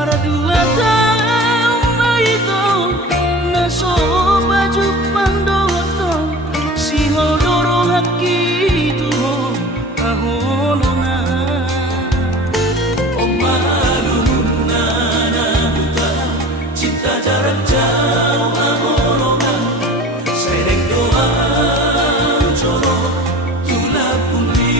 Maradua tau maito naso baju pandoto si hodoro haki tuho kaholona oh malumna na buta cinta jarak jauh kaholona sereng doa coro tulak bumi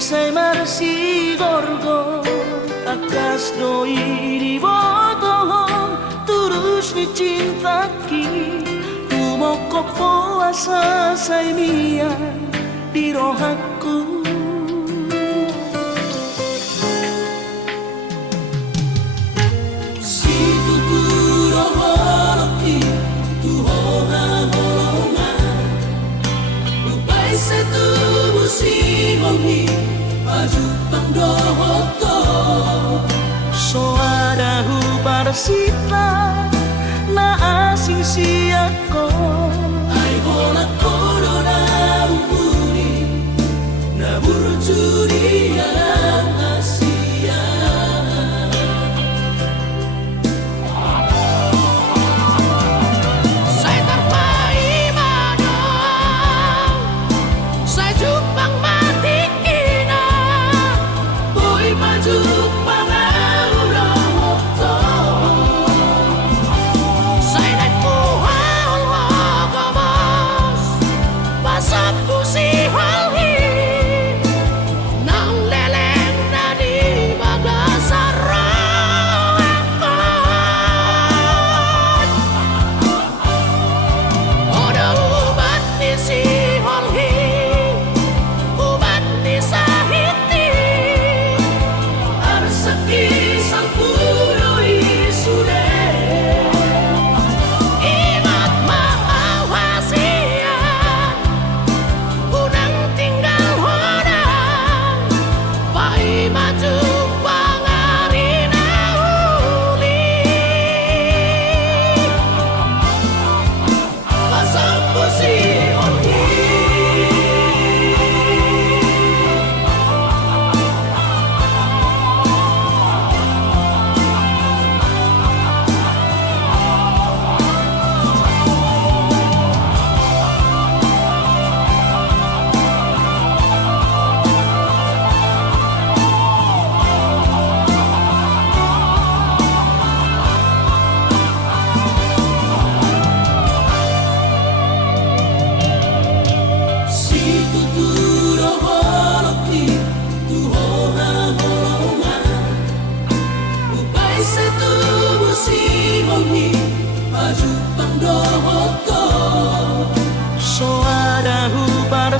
Isa'y marasi gorgo akas doi di botoh turus ni cintaki umoko puasa say mia di rohaku si tuturo holoki tu hoha holonga upai setu busi hongi Paju pang dohoto so ada hubah parsita na asing siyako ay hola corona umuri na burjuri ang Asia Saya terpaimana Saya jupang mati kina boy maju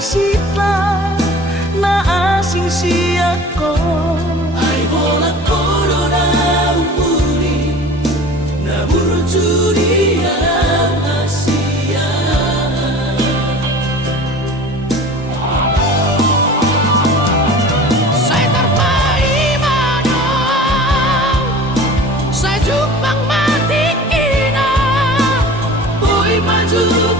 parsita na asing siyako ay hola corona umuri na burjuri ang Asia Saya terpaimana Saya jupang mati kina boy maju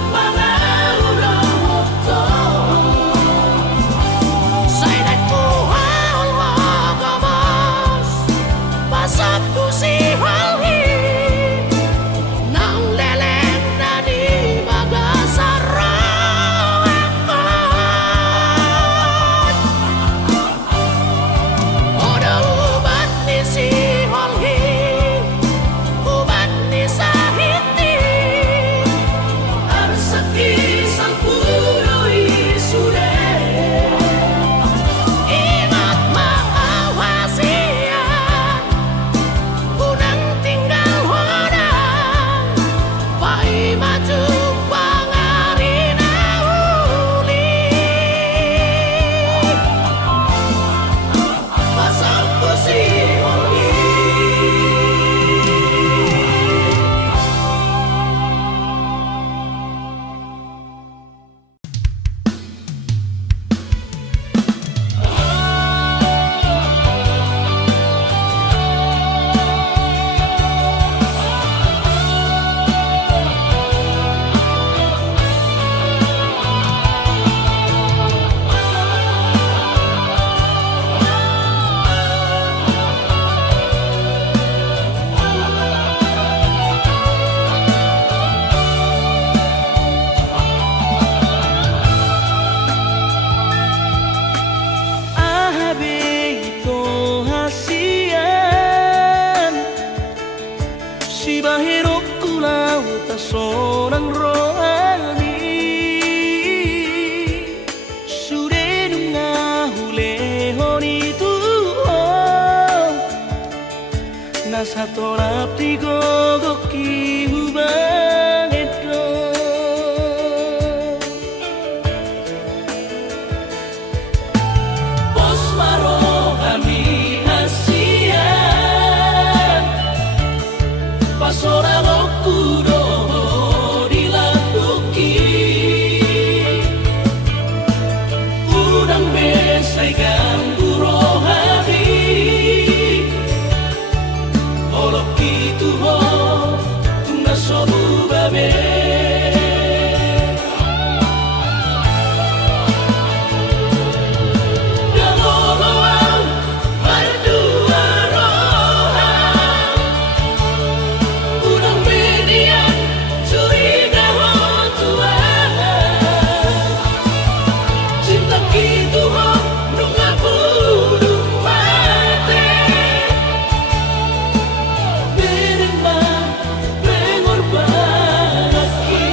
seorang rohani Sudah ngahule honi tuho Nasa tolap di gogoki hubang edo Bos marohani asian Pasora lokuro Sai ganggu rohani Oloki ho tunga sobu babe Galoloan berdua rohan Urang median curiga ho Tuhan Cinta gitu ho nunga burung mate Berema pengorban aki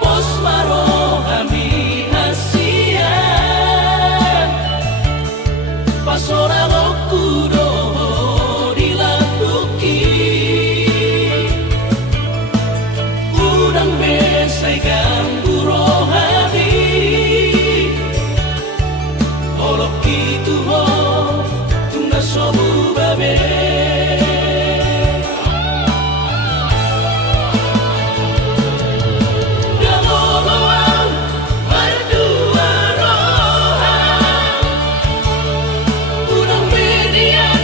Pos maro kami hasian Pasora okuro dilakuki Udang besai ganggu rohani Olok itu ho tungga sobu babe Galoloan berdua rohan Urang median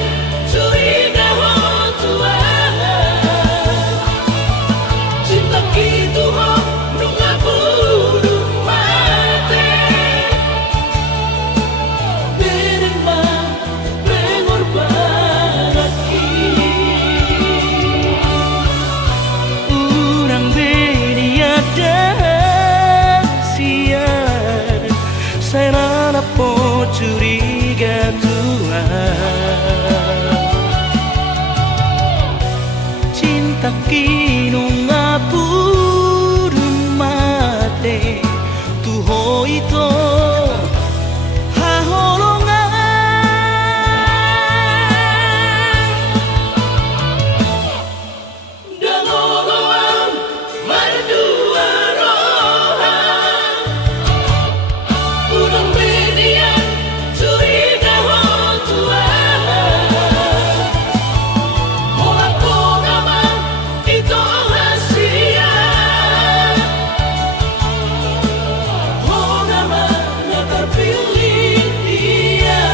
curiga ho Tuhan Cinta gitu ho nunga burung mate Berema pengorban aki Urang beria dahsyat Saya rana po curiga Tuhan Cinta kinung ngapurun mate Tuho ito haholongan Galoloan berdua rohan Udang median curiga ho Tuhan Mola kogaman ito hasian Kogaman na terpilih dia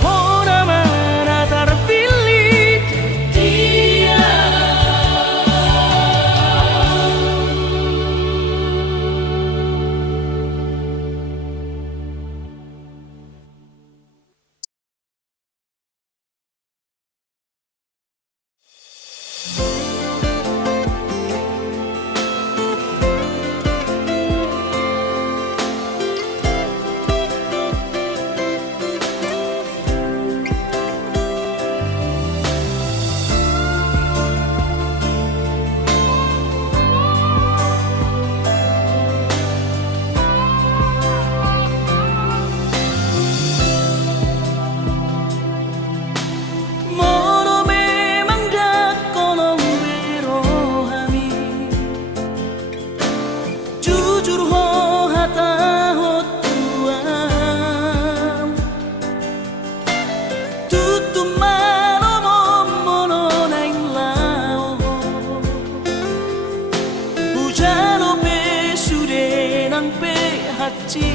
Kogaman na terpilih dia Mono memang dak kolong berohami Jujur ho hata ho Tuhan Tutu mano mono naing lao Ujalo pe sude nang pe hati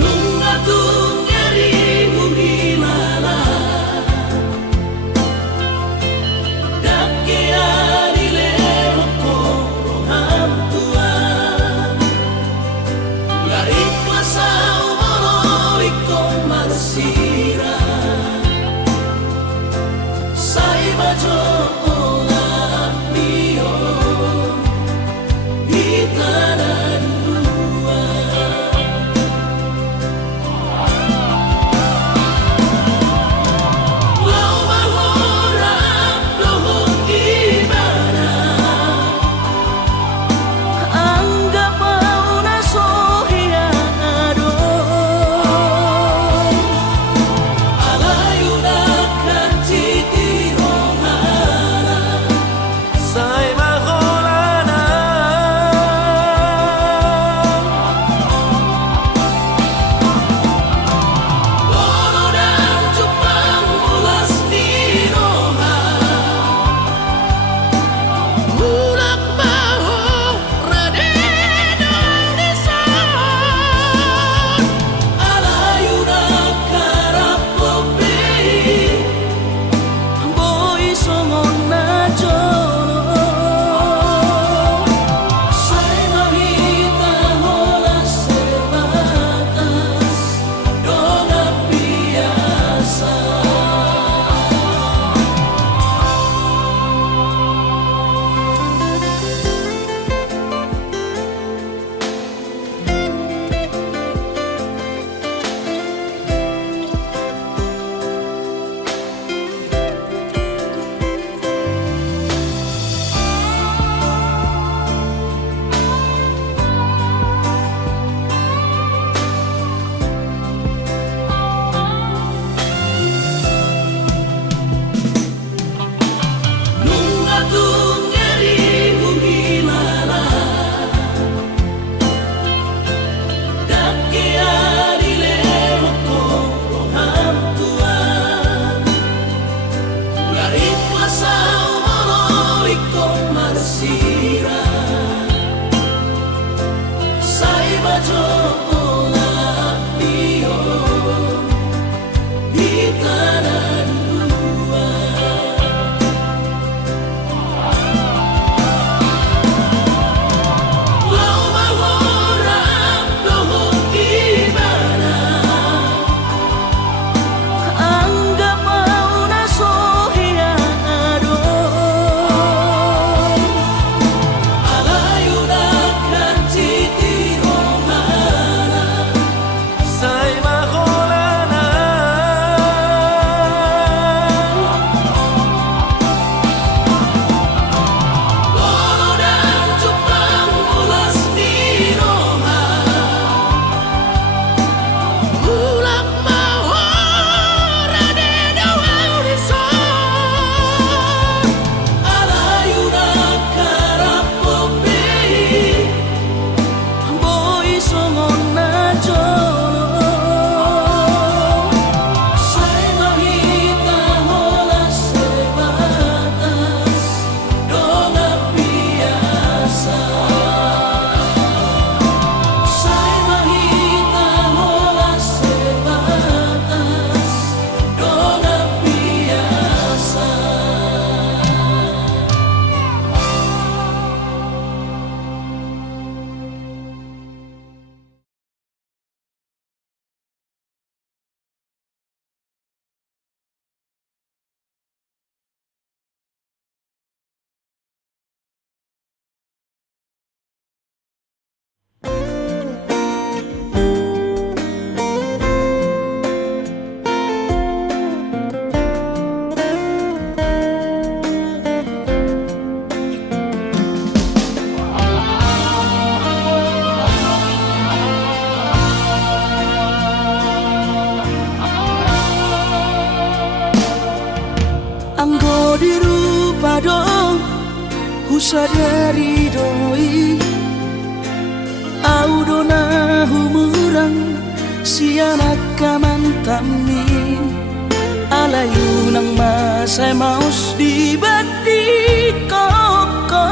Nunga tung nyari muhilala Dake adile hokoro hantuan Ngari klasau mono ikon marsira Sai bajo olah sadari doi au dona humurang sianak kamantami alayu nang masay maus di badi koko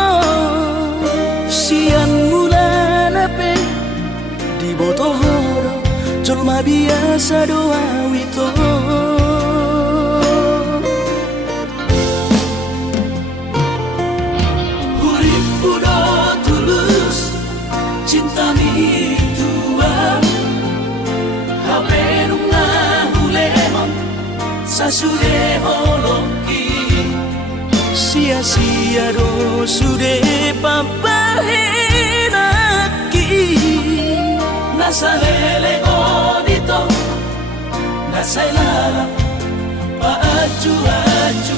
sian mula nape di botohoro colma biasa doa wito cinta mi tua hape nunga hulemon sasude holoki sia-sia do sude papahenaki nasalele odito nasailala paaju-aju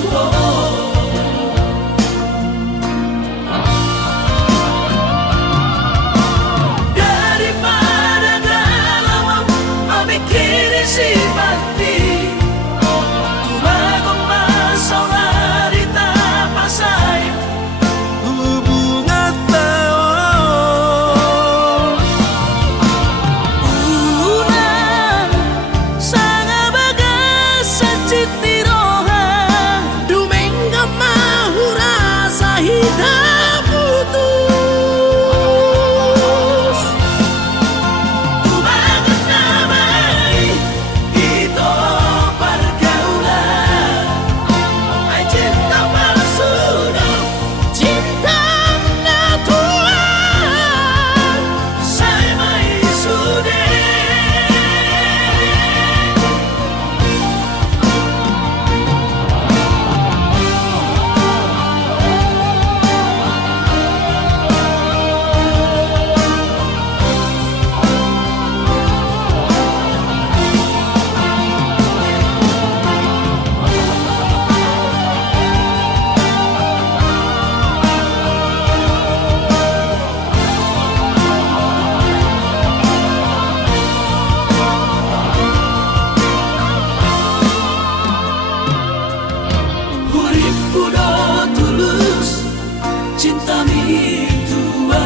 cinta mi tua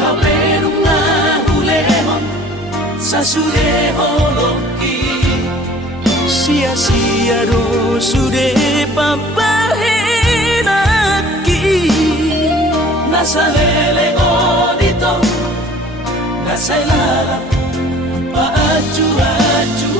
hape nunga hulemon sasude holoki sia-sia do sude papahenaki nasalele odito nasailala paaju-aju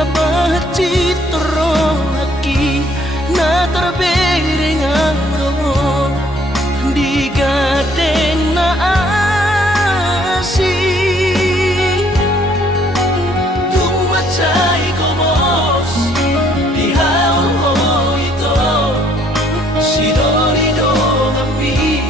napahacitro aki na terbereng aro di gadeng na asi tumacay komos di haul ito sidorido kami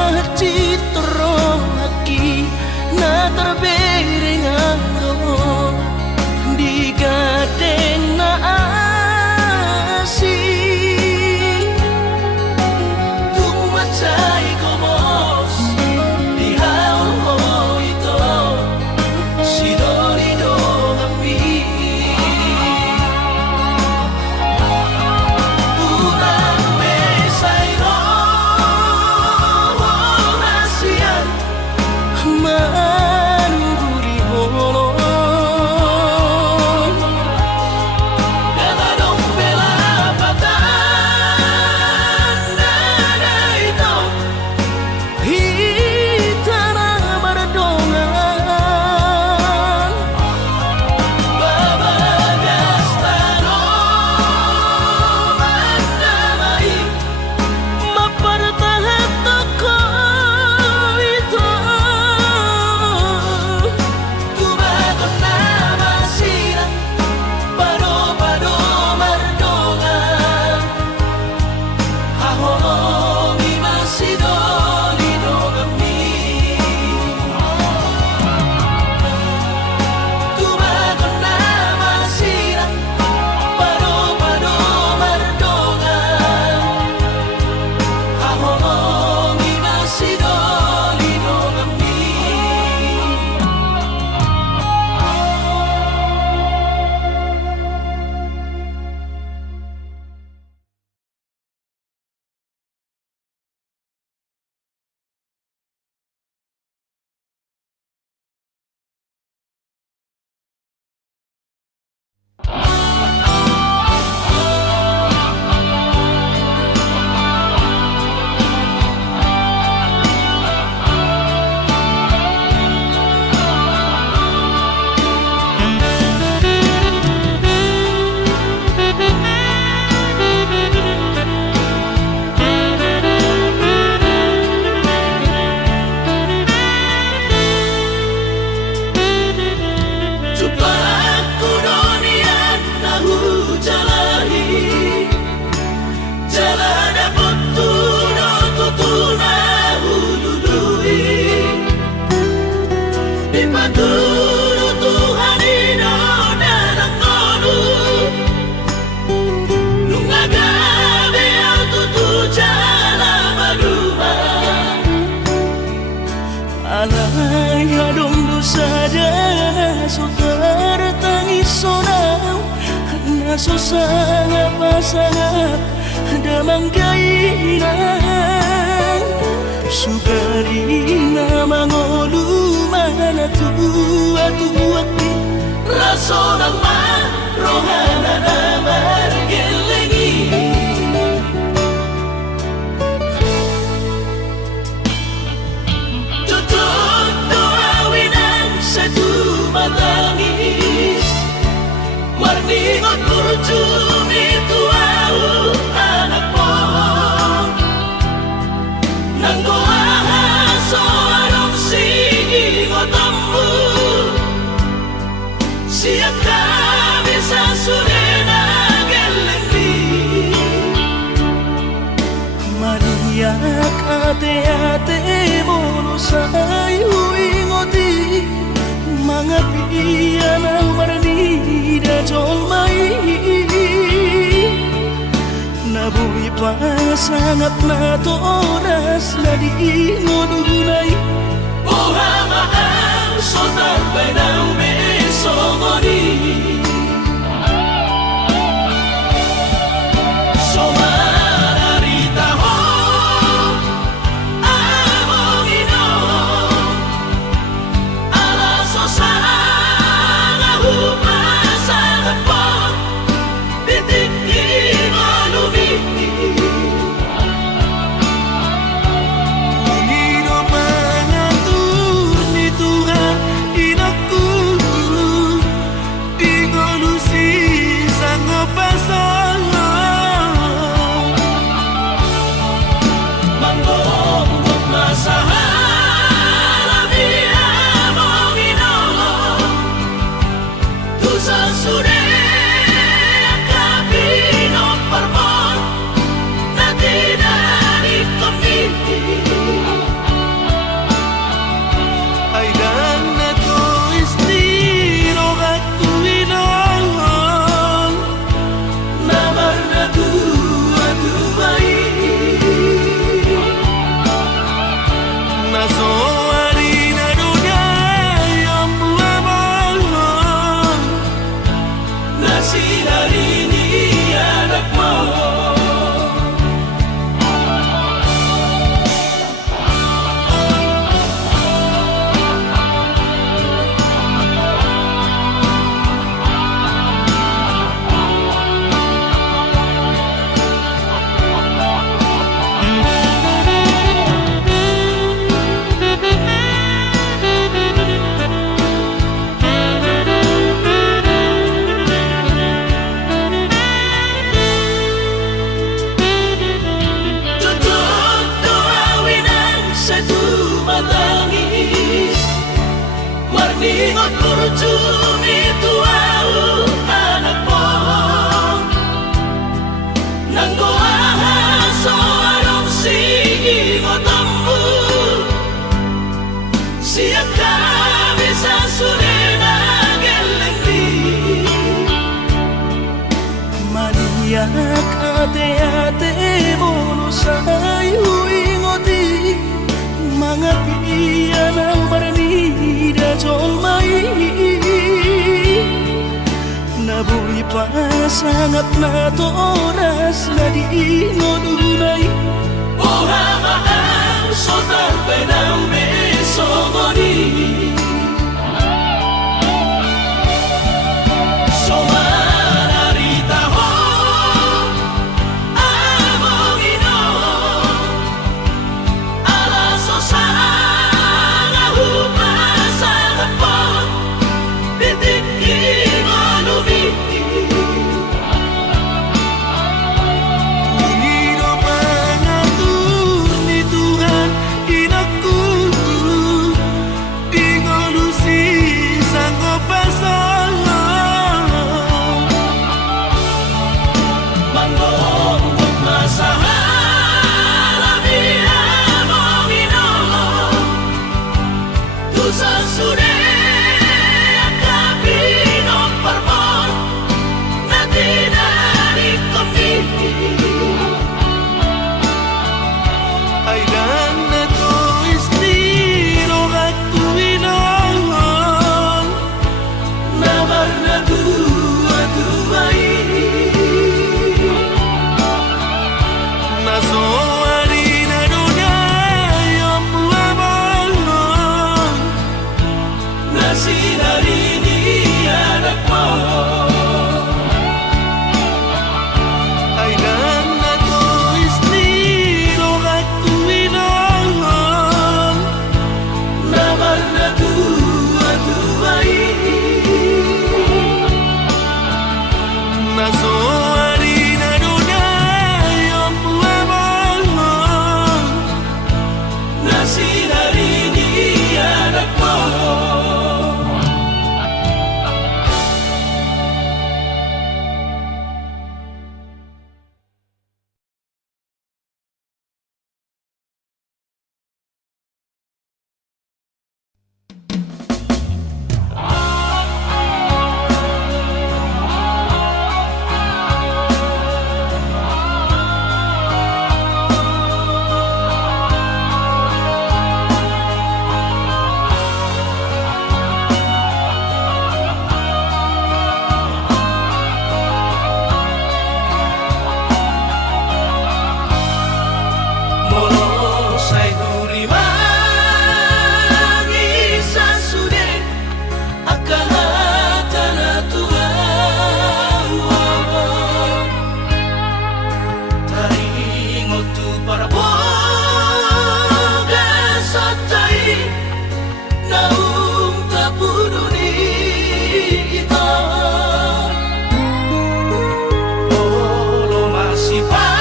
napahacitro aki na terbereng aro di gadeng na asi tumacay komos di haul ito sidorido kami alay adong saudara tangis sonau nasusangap pasangap damang kainan sugarina mangolu mana tua-tua raso nama rohana damar gelengi tutup doa winan satu matangis warningot kurcumi tuau anak mo nanggoa soarong sigi ngotammu siap kami sasurena gelengi maniak ate-ate mono sayu ingoti mangapian ang marani da jolmai nabuhi pasangat na toras na di ngodunay Ohama ang sotar ng besongoni somararita ho among ino alaso sa humasan po titikin mo lumiti Ningot kurcumi tuau anak mo nanggoa soarong sigi ngotammu siap kami sasurena gelengi maniak ate-ate mono sayu ingoti mangapian ang marani da jolmai nabuhi pasangat na toras na di ngodunay Ohama ang sotar ng besongoni somararita ho among ino alaso sa humasan po titikin mo lumiti nasi dari dia anakmu. Ay lang na to istiro at tuwinang Naman na tuwa-tuway Naso harina dunay ang buwamang nasi dari dia anakmu. Molosay huriman isa sude akahata na tuwa taringot tu para boga sa tay naung tapuduni ita polo masipag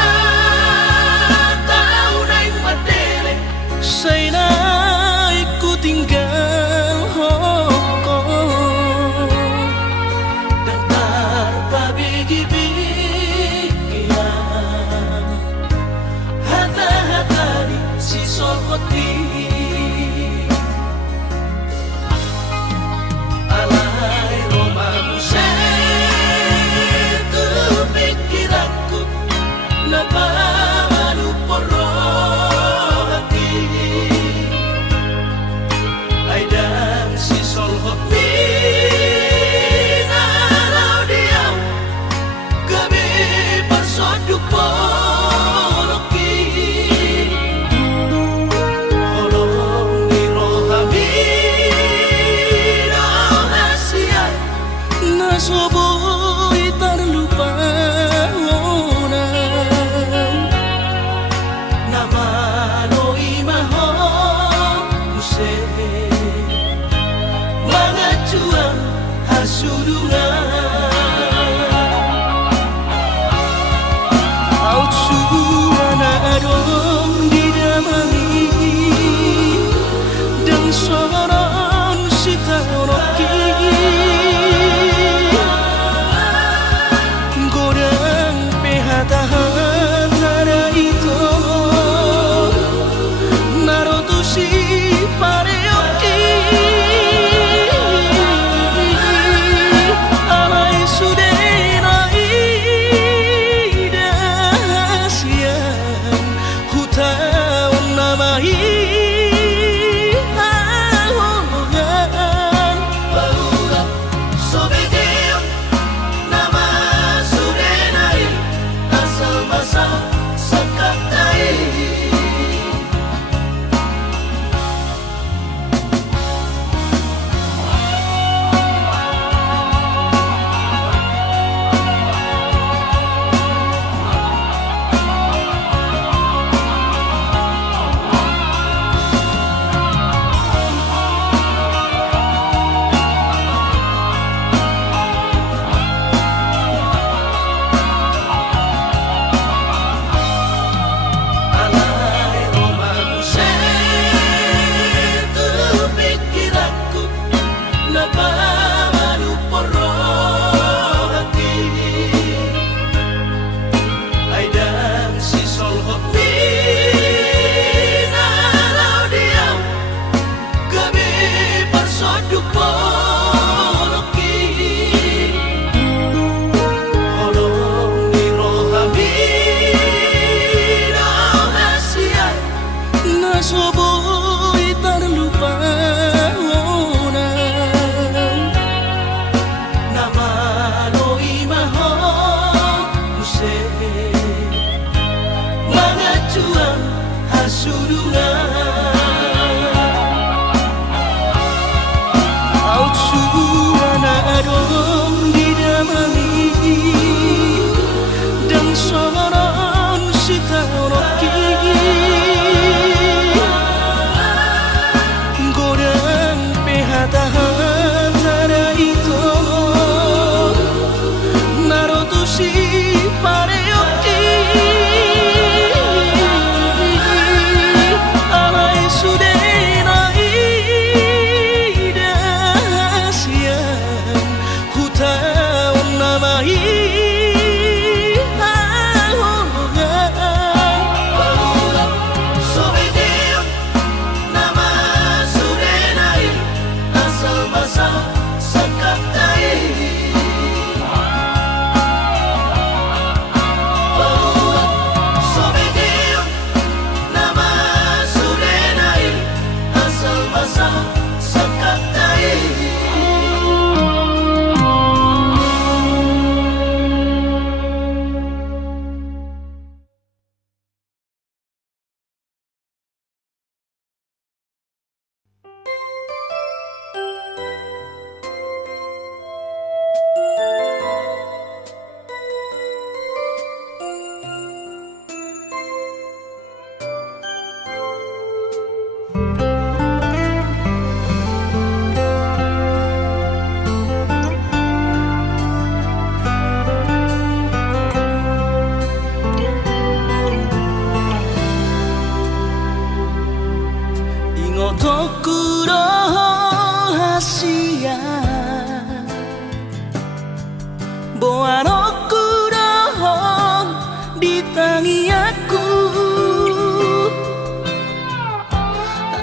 Sa'y na'y kutinggal Hong Dantar pabigibigyan Hata-hatari si Solkoti Alay romamuse Tu pikiranku Napamanu poro hati Ay dan si Solkoti Nalau diam Gabi persoduk poloki Holong di rohami Rohasiat Nasoboy terlupa Namano imaho Muse Mga juang hasulungan Out suara adong didamai Dan soron si taroki Godang pehata-hata itu Naruto si pareoki Alay sudenai dasian Hutaon namai ahongan Baula sobedeo Nama sudenai Asal masa sakatai Alay romamuse Tu pikiranku Napamanu poro hati Ay dan si Solkoti Nalau diam Gabi persoduk poloki Holong di rohami Rohasiat Nasoboy terlupa surana adom didamani dan soron sitaroki godang pehata-hata itu narotusi pareoki alai sudenai dasian hutaun namai Sobedeon nama sudenai asal basal sakaptai Sobedeon nama sudenai asal basal sakaptai ingotokuro hasia boarokuro ditangi aku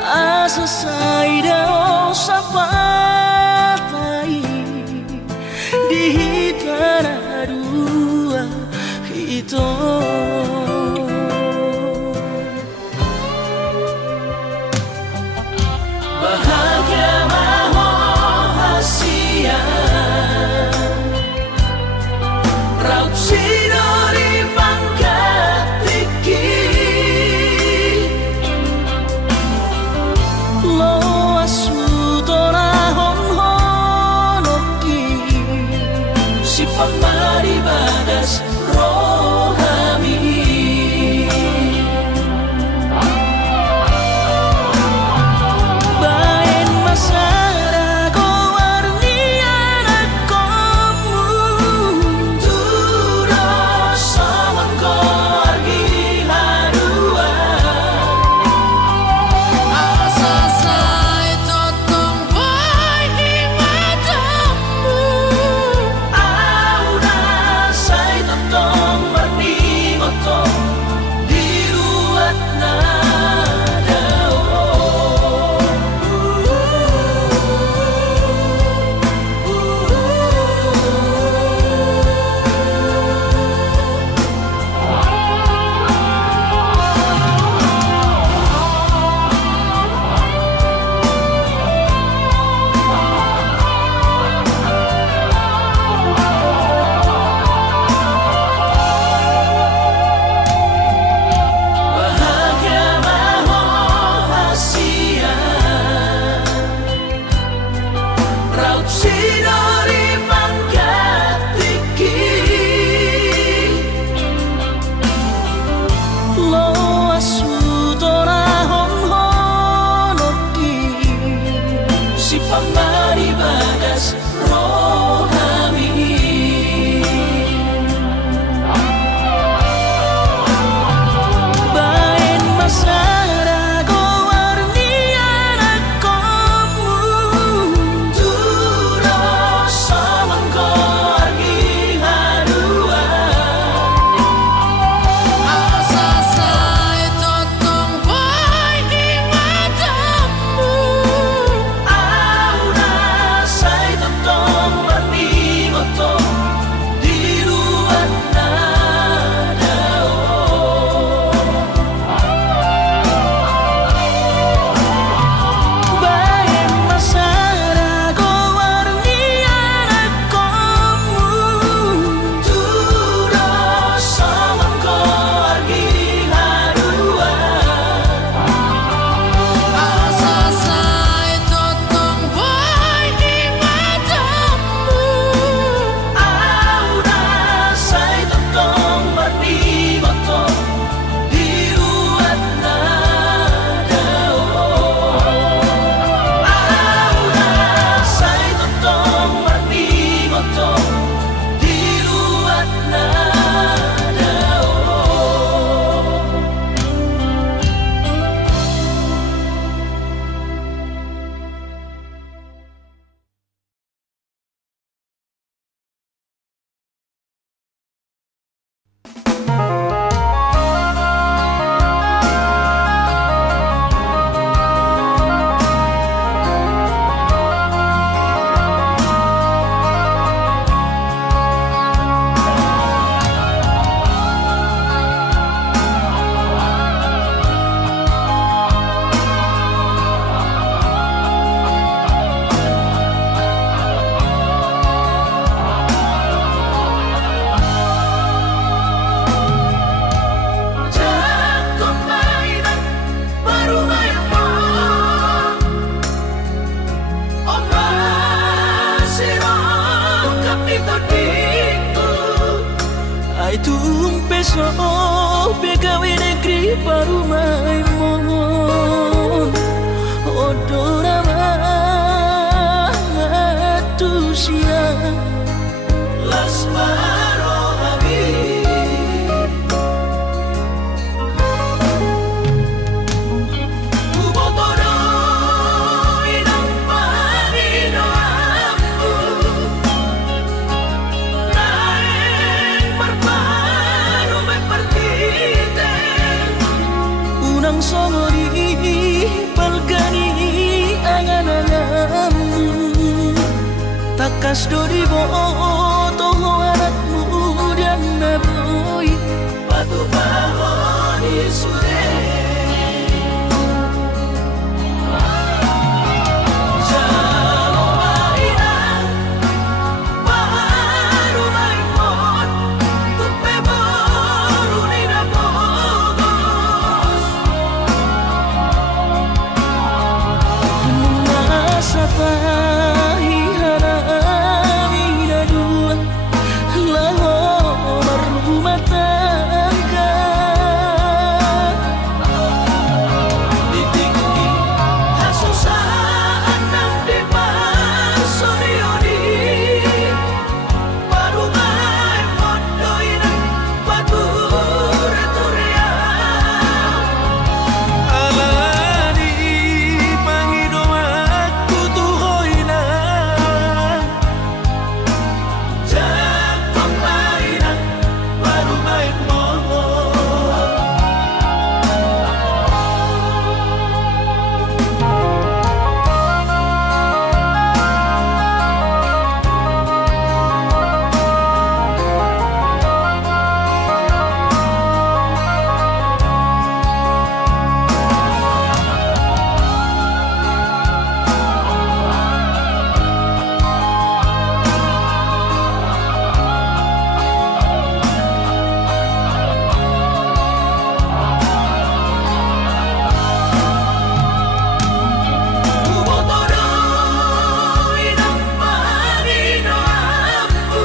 asa saida osapatai di hitara dua itu bahagia maho hasia raut sidori pangkat tiki lo asutora honhonoki si pamari bagas rohami baen masara ko warniana komu Turo sawan ko argi harua Asa sai totong bai di matamu Aura say totong warni otong diruat na bahagia maho hasia raut sidori pangkat tiki lo asutora honhonoki si pamari bagas rohami baen masara ko warniana komu Turo todito Ay tumpe so pegawe negeri parumai mon Odora matusia Las Marohami Kubotoro inang paninoammu Naeng perparu mepertite Unang songori palgani angan-anganmu Takas dori boto anakmu dan naboy Batu bahon isude Jalo mainan Baru maimon Tupe baru nina bogos Masa tahi harami na dua Lahomar rumah tangga Ditinggi hasusaan ng depan sorioni Baru maimon doy ng pature-turea Alani Panginoon aku tuhoy na Jagong mainan baru maimon Kubotoro inang paninoammu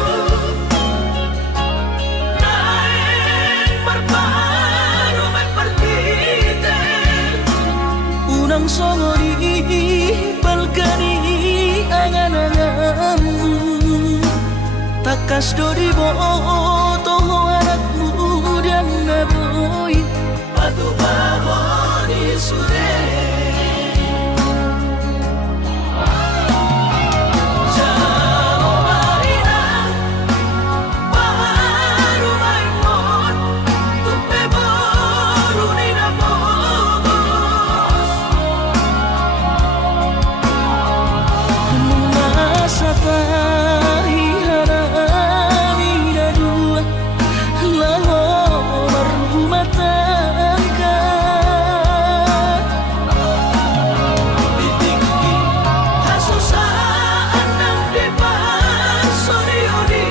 Naeng perparu mepertite Unang songori palgani angan-anganmu Takas dori boto anakmu dan naboy Batu bahon isude Jalo mainan Baru maimon Tupe baru nina bogos Masa tahi harami na dua Lahomar rumah tangga Ditinggi hasusaan ng depan sorioni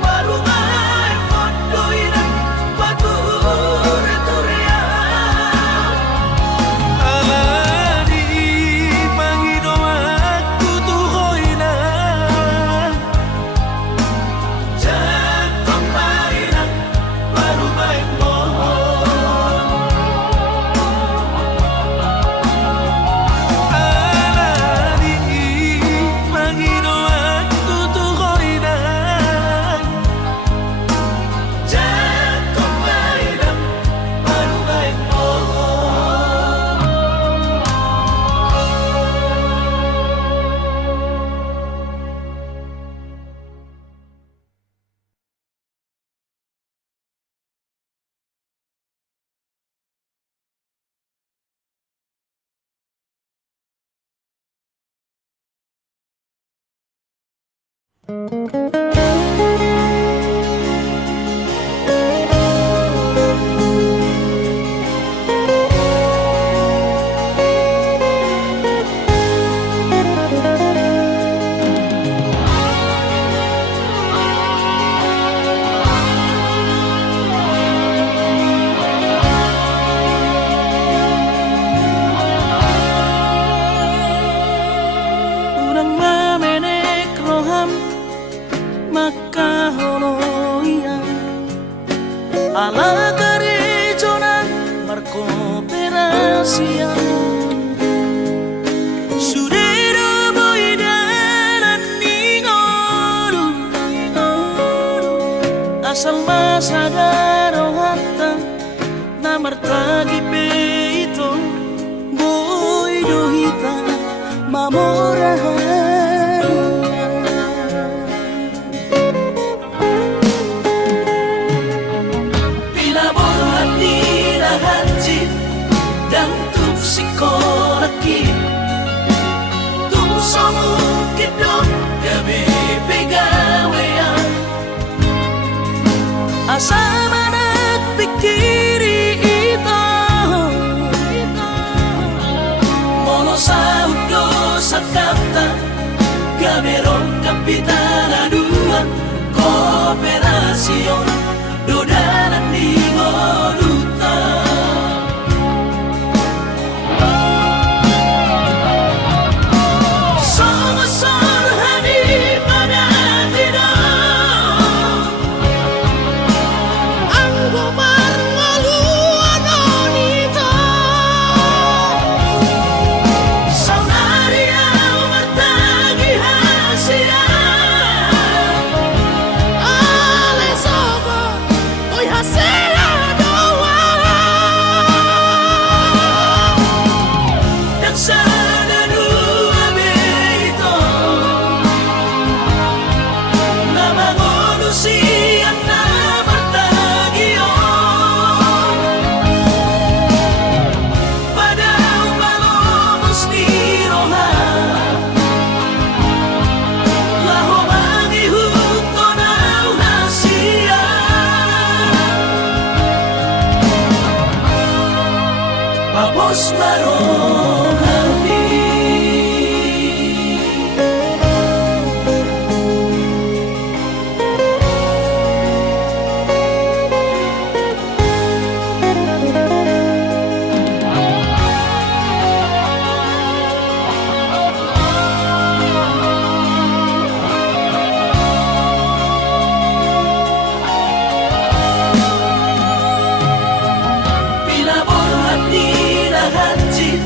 Baru maimon doy ng pature-turea Alani Panginoon aku tuhoy na Jagong mainan baru maimon Alani Panginoon aku tuhoy na Jagong mainan baru maimon Urang mamenek roham salma sagaro hatta na martagi peito boy dohita mamorahan Pinaborhan ni nahanjit dan tupsikolaki Tumsomu kidot gabi pegawean asama nagpikiri ito Mono sa udo sa kanta Gamerong kapitana dua Kooperasyon Dodanan ni Ngoluta Songasol hani pada tidak Ang gumarngaluan nito Saunaria matagi hasian Alesogo oy hasela doa Yang sana dua beito Nama ngonusian na martagion Padang malomos ni rohan Laho mangihuto na hasian Papos marong hati Pinaborhan ni nahanjit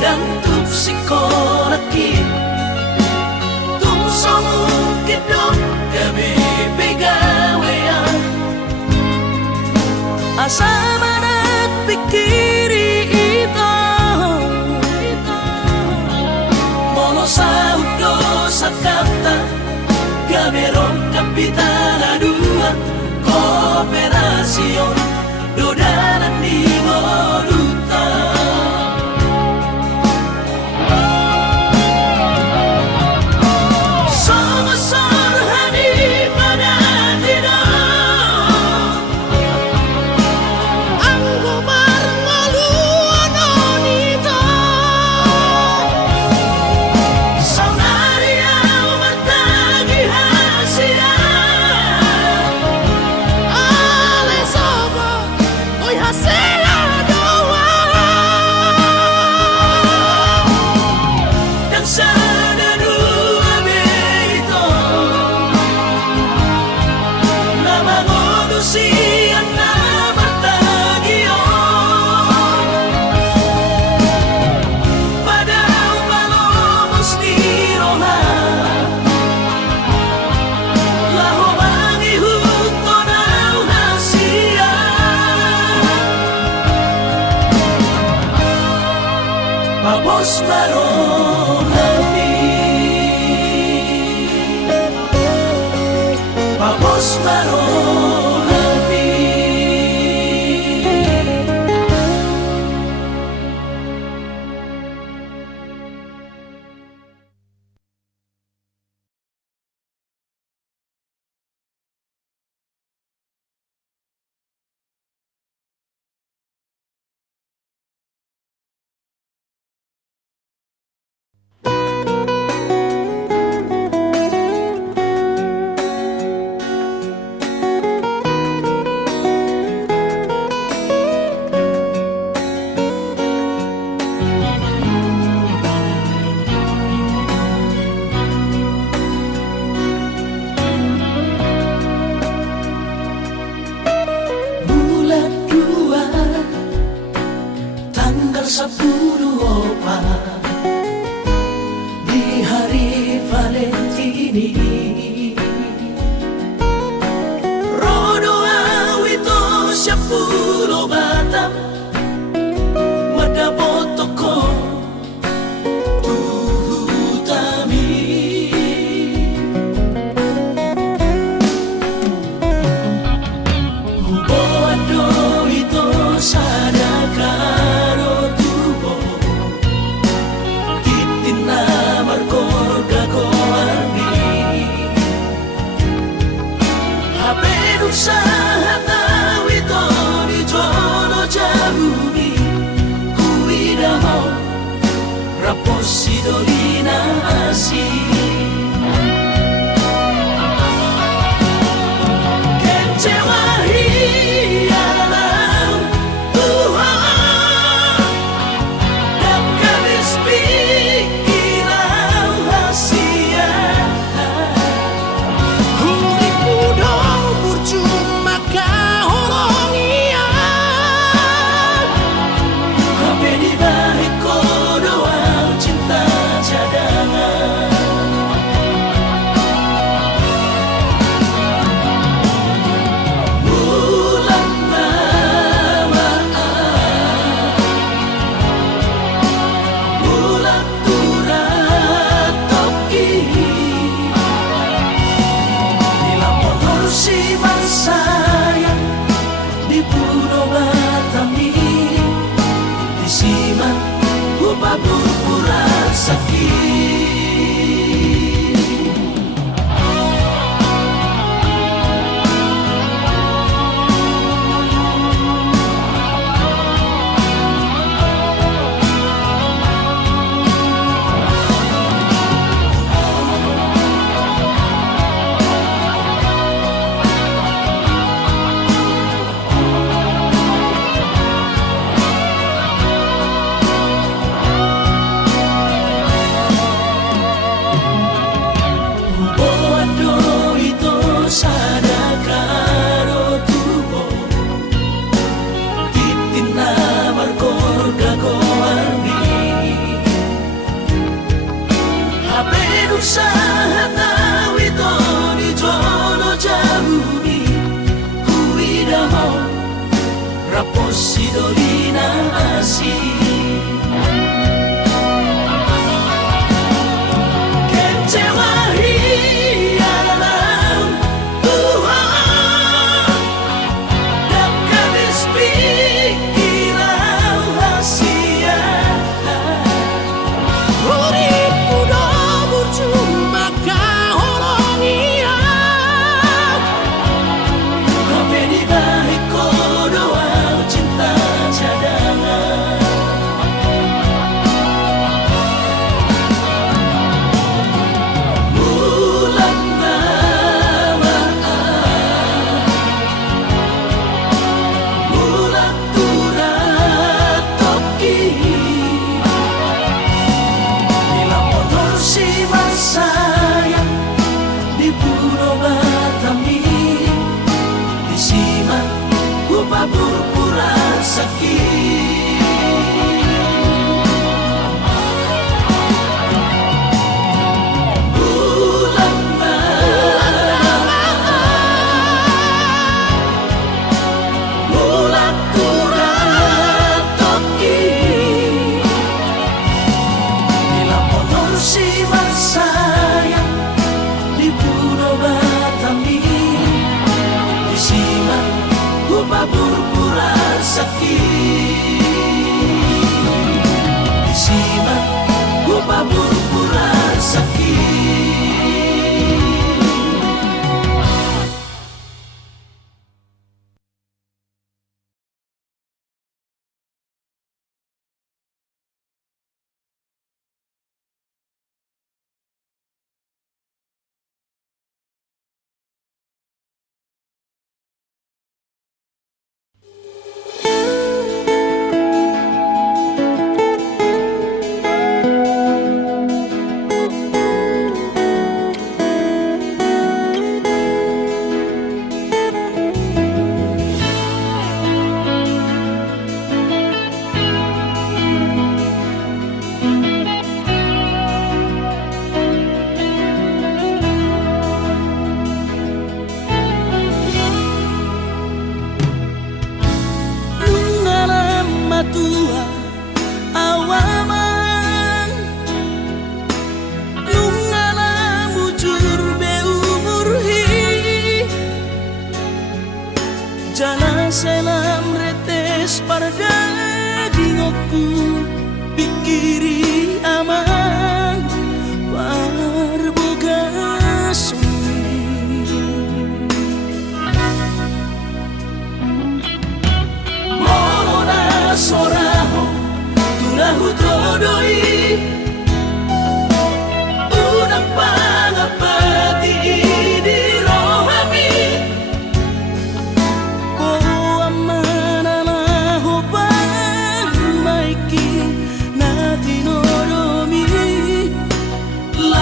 dan tupsikolaki Tumsomu kidot gabi pegawean asama nagpikiri ito Mono sa udo sa kanta Gamerong kapitana dua Kooperasyon Dodanan ni Ngoluta Songasol hani pada tidak Ang gumarngaluan nito Saunaria matagi hasian Alesogo oy hasela doa Yang sana dua beito Nama ngonusian na martagion Padang malomos ni rohan Laho mangihuto na hasian Papos marong hati Papos marong hati Valentini Roda si Dolina asih. Kecewa hilang Tuhan, dan habis pikiran rahasia. Uripku dong percuma kahoronian. Habe di balik doa cinta cadangan. Bulan Ramadhan, bulan turat toki, bila motor si sayang di Pulau Batami, di Siman upah pura sakit. Bodo itu sadakaro tubo, titina markor gagoarni. Habe usaha tahu itu di jono jauhi, kuida mau rapos si Dolina asih. Kecewa hilang Tuhan, dan habis pikiran rahasia. Uripku dong percuma kahoronian. Habe di balik doa cinta cadangan. Bulan Ramadhan, bulan turat toki, bila motor si sayang di Pulau Batami, di Siman upah pura sakit. Bulan Ramadhan, bulan turat toki, bila motor si sayang di Pulau Batami, di Siman upah pura sakit.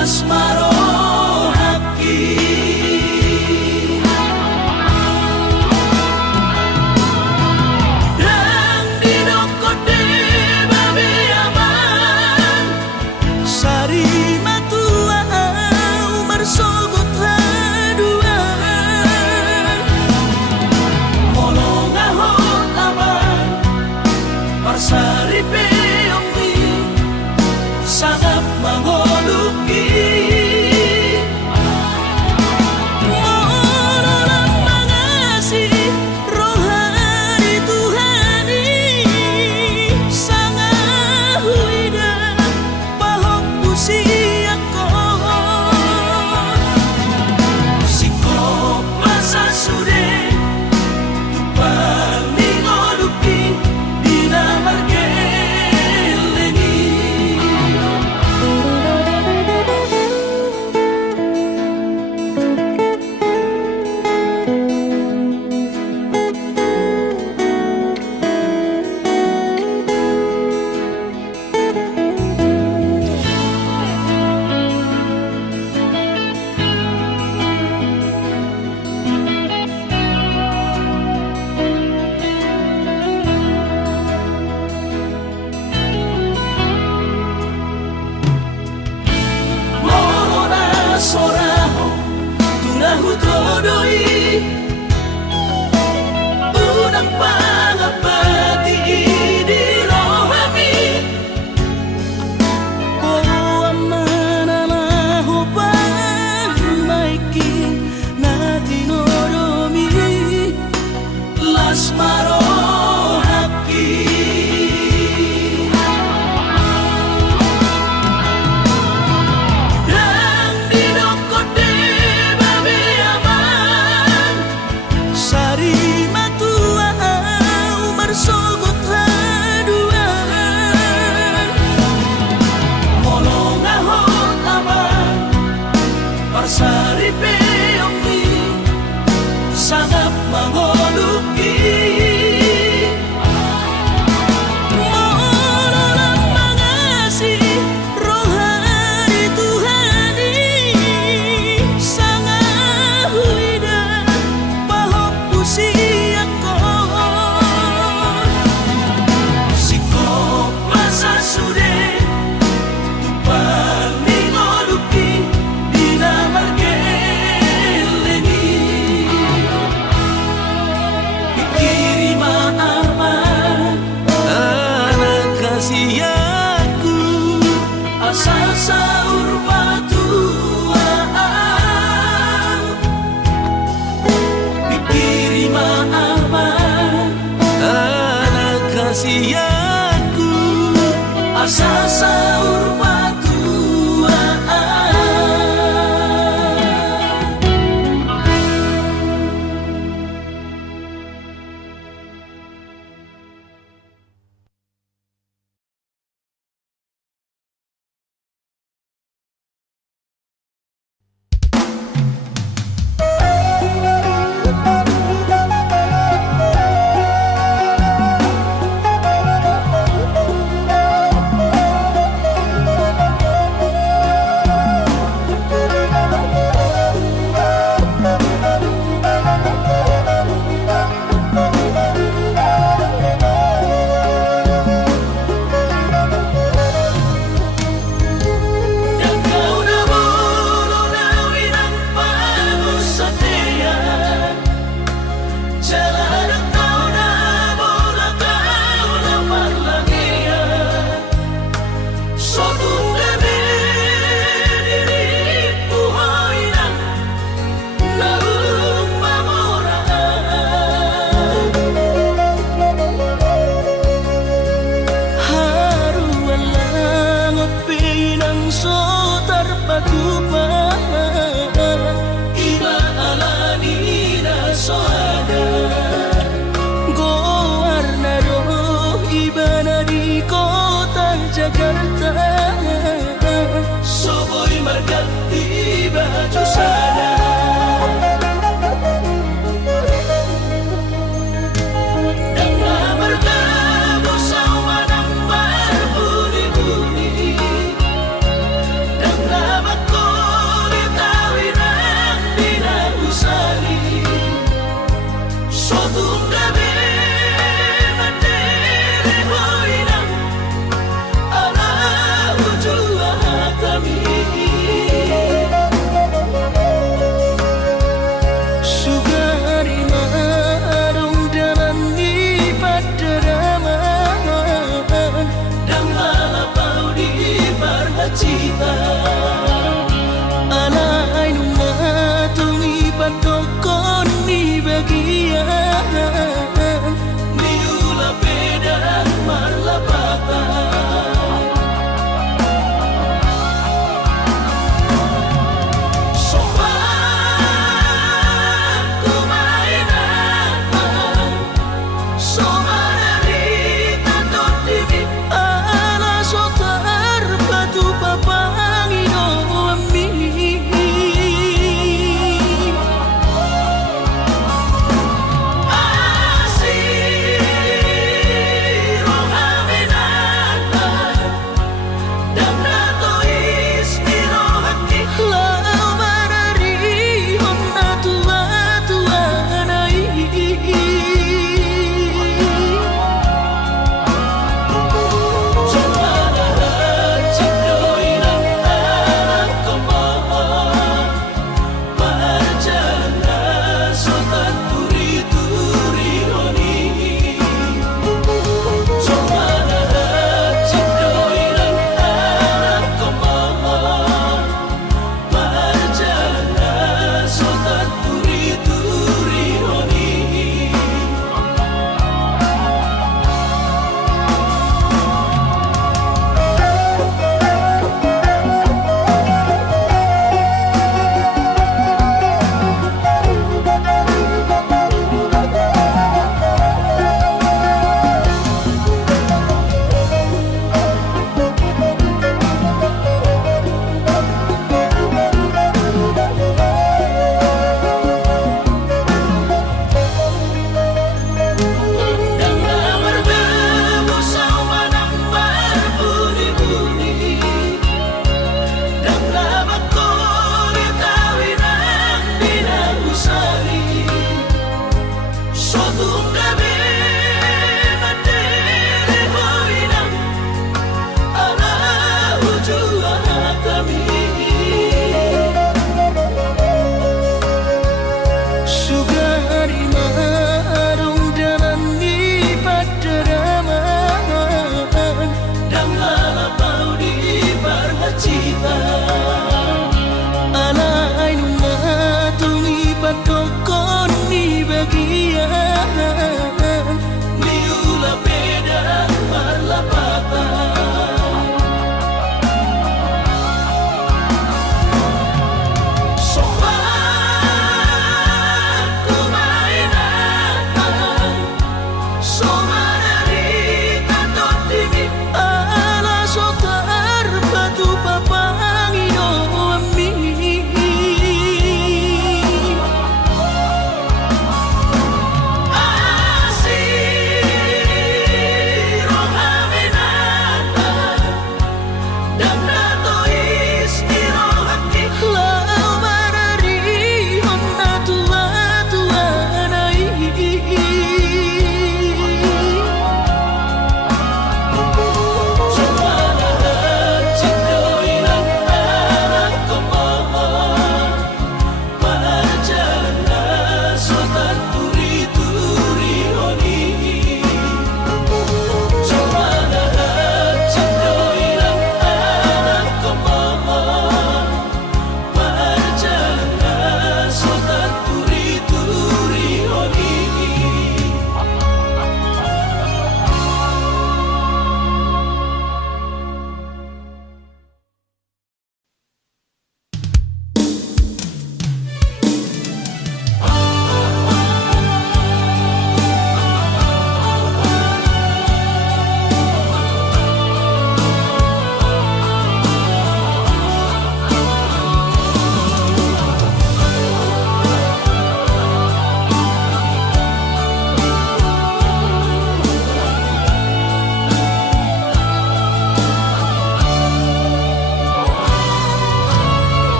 asmara